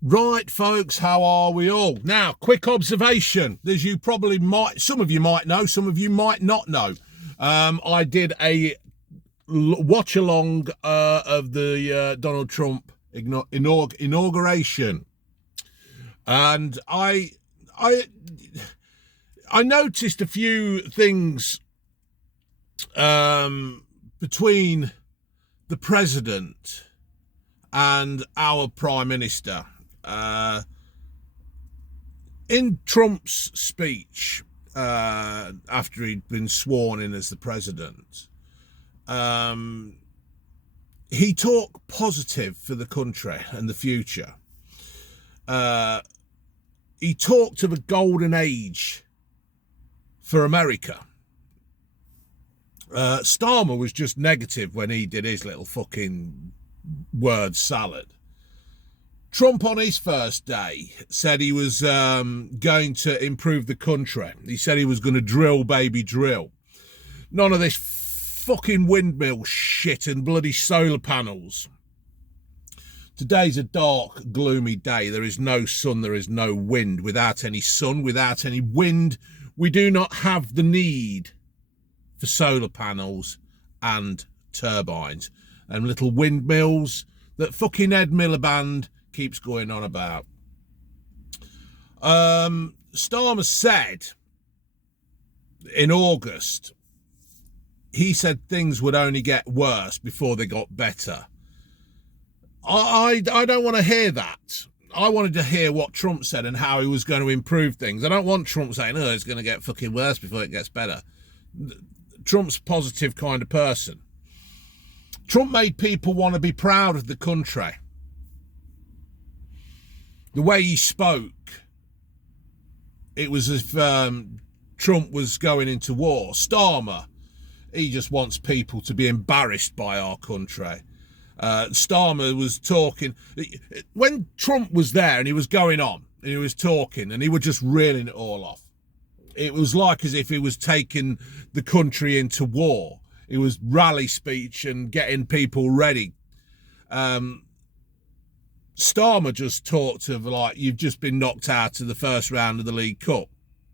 Right, folks, how are we all? Now, quick observation. As you probably might, some of you might know, some of you might not know. I did a watch along of the Donald Trump inauguration, and I noticed a few things between the president and our prime minister. In Trump's speech, after he'd been sworn in as the president, he talked positive for the country and the future. He talked of a golden age for America. Starmer was just negative when he did his little fucking word salad. Trump on his first day said he was going to improve the country. He said he was going to drill, baby, drill. None of this fucking windmill shit and bloody solar panels. Today's a dark, gloomy day. There is no sun, there is no wind. Without any sun, without any wind, we do not have the need for solar panels and turbines and little windmills that fucking Ed Miliband keeps going on about. Starmer said in August, he said things would only get worse before they got better. I don't want to hear that. I wanted to hear what Trump said and how he was going to improve things. I don't want Trump saying, oh, it's going to get fucking worse before it gets better. Trump's a positive kind of person. Trump made people want to be proud of the country. The way he spoke, it was as if Trump was going into war. Starmer, he just wants people to be embarrassed by our country. Starmer was talking, when Trump was there and he was going on and he was talking and he was just reeling it all off. It was like as if he was taking the country into war. It was rally speech and getting people ready. Starmer just talked of like, you've just been knocked out of the first round of the League Cup.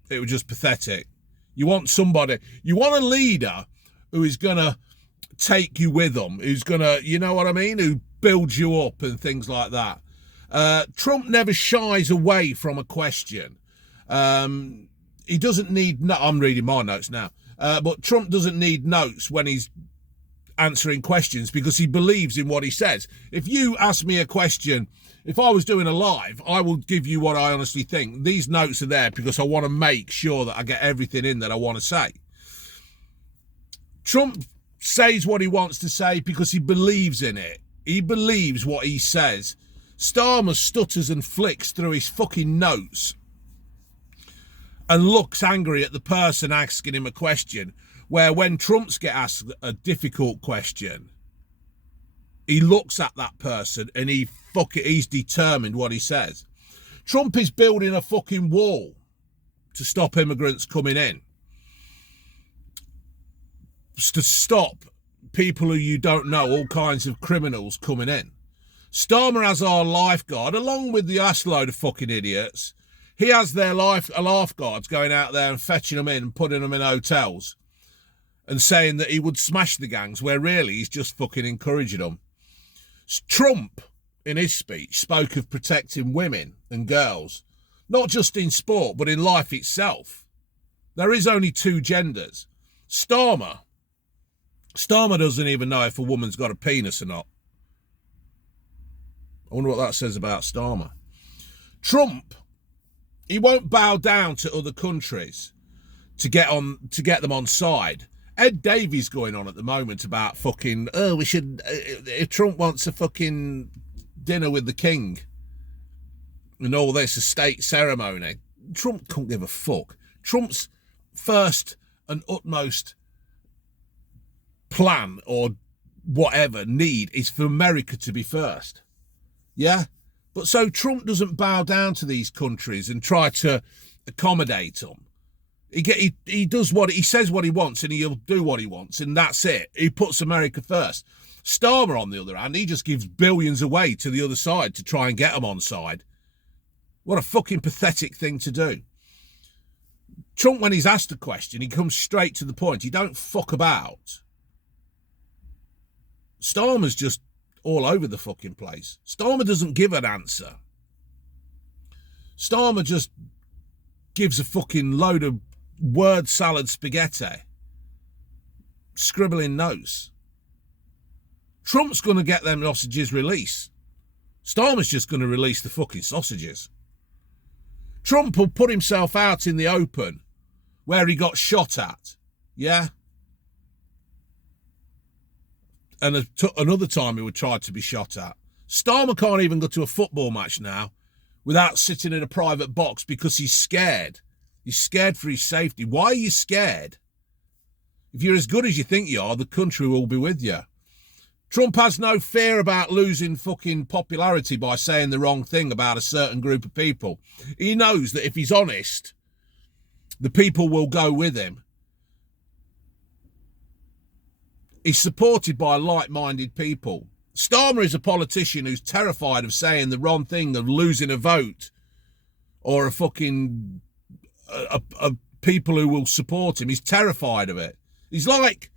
It was just pathetic. You want somebody, you want a leader who is going to take you with them, who's going to, you know what I mean, who builds you up and things like that. Trump never shies away from a question. He doesn't need, I'm reading my notes now, but Trump doesn't need notes when he's answering questions because he believes in what he says. If you ask me a question, if I was doing a live, I will give you what I honestly think. These notes are there because I want to make sure that I get everything in that I want to say. Trump says what he wants to say because he believes in it. He believes what he says. Starmer stutters and flicks through his fucking notes and looks angry at the person asking him a question, where when Trump's get asked a difficult question, he looks at that person and he's determined what he says. Trump is building a fucking wall to stop immigrants coming in, to stop people who you don't know, all kinds of criminals coming in. Starmer has our lifeguard, along with the ass load of fucking idiots. He has their lifeguards going out there and fetching them in and putting them in hotels and saying that he would smash the gangs, where really he's just fucking encouraging them. Trump, in his speech, spoke of protecting women and girls, not just in sport, but in life itself. There is only two genders. Starmer doesn't even know if a woman's got a penis or not. I wonder what that says about Starmer. Trump, he won't bow down to other countries to get them on side. Ed Davies going on at the moment about fucking, we should, if Trump wants a fucking dinner with the king and all this, a state ceremony, Trump couldn't give a fuck. Trump's first and utmost plan or whatever need is for America to be first. Yeah? But so Trump doesn't bow down to these countries and try to accommodate them. He does what he says what he wants and he'll do what he wants, and that's it. He puts America first. Starmer, on the other hand, he just gives billions away to the other side to try and get them on side. What a fucking pathetic thing to do. Trump, when he's asked a question, he comes straight to the point. He don't fuck about. Starmer's just all over the fucking place. Starmer doesn't give an answer. Starmer just gives a fucking load of word salad spaghetti. Scribbling notes. Trump's going to get them sausages released. Starmer's just going to release the fucking sausages. Trump will put himself out in the open where he got shot at. Yeah? And another time he would try to be shot at. Starmer can't even go to a football match now without sitting in a private box because he's scared. He's scared for his safety. Why are you scared? If you're as good as you think you are, the country will be with you. Trump has no fear about losing fucking popularity by saying the wrong thing about a certain group of people. He knows that if he's honest, the people will go with him. He's supported by like-minded people. Starmer is a politician who's terrified of saying the wrong thing, of losing a vote, or a fucking people who will support him. He's terrified of it. He's like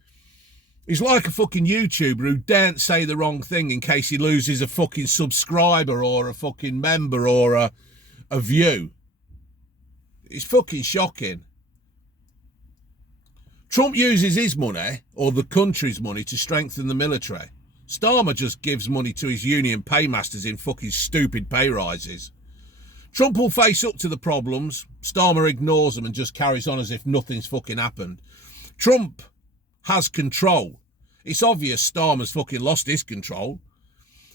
a fucking YouTuber who daren't say the wrong thing in case he loses a fucking subscriber or a fucking member or a view. It's fucking shocking. Trump uses his money, or the country's money, to strengthen the military. Starmer just gives money to his union paymasters in fucking stupid pay rises. Trump will face up to the problems. Starmer ignores them and just carries on as if nothing's fucking happened. Trump has control. It's obvious Starmer's fucking lost his control.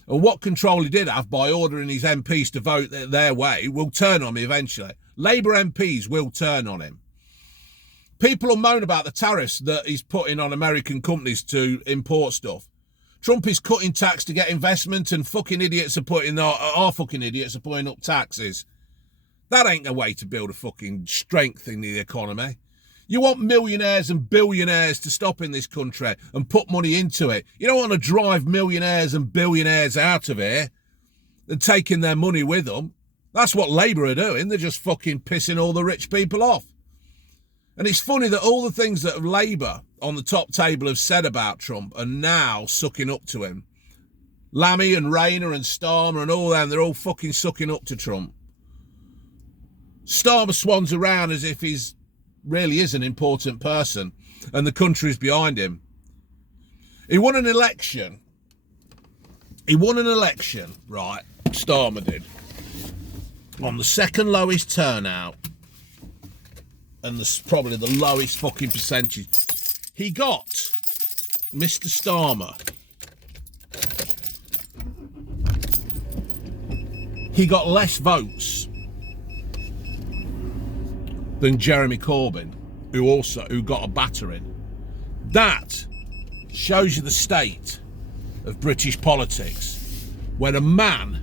And what control he did have by ordering his MPs to vote their way will turn on him eventually. Labour MPs will turn on him. People will moan about the tariffs that he's putting on American companies to import stuff. Trump is cutting tax to get investment, and fucking idiots are putting up taxes. That ain't the way to build a fucking strength in the economy. You want millionaires and billionaires to stop in this country and put money into it. You don't want to drive millionaires and billionaires out of here and taking their money with them. That's what Labour are doing. They're just fucking pissing all the rich people off. And it's funny that all the things that Labour on the top table have said about Trump are now sucking up to him. Lammy and Rayner and Starmer and all them, they're all fucking sucking up to Trump. Starmer swans around as if he's really is an important person and the country's behind him. He won an election, right, Starmer did, on the second lowest turnout and probably the lowest fucking percentage. He got Mr. Starmer. He got less votes than Jeremy Corbyn, who got a battering. That shows you the state of British politics, when a man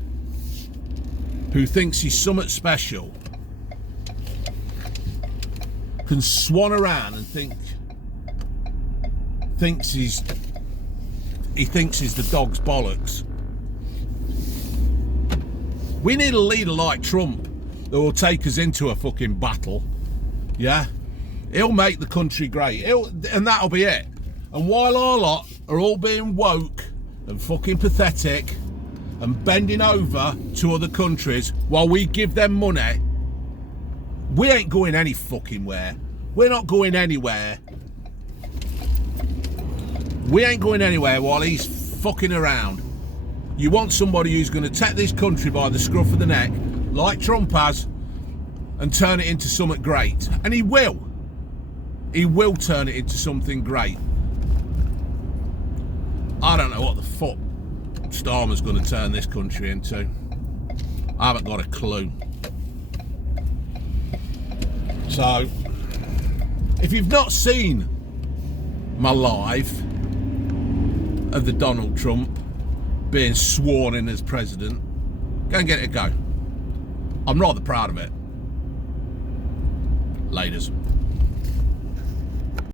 who thinks he's something special can swan around and thinks he's the dog's bollocks. We need a leader like Trump that will take us into a fucking battle. Yeah? He'll make the country great. And that'll be it. And while our lot are all being woke and fucking pathetic and bending over to other countries while we give them money, we ain't going any fucking where. We're not going anywhere. We ain't going anywhere while he's fucking around. You want somebody who's going to take this country by the scruff of the neck, like Trump has, and turn it into something great. And he will. He will turn it into something great. I don't know what the fuck Starmer's going to turn this country into. I haven't got a clue. So, if you've not seen my live of the Donald Trump being sworn in as president, go and get it a go. I'm rather proud of it. Laters.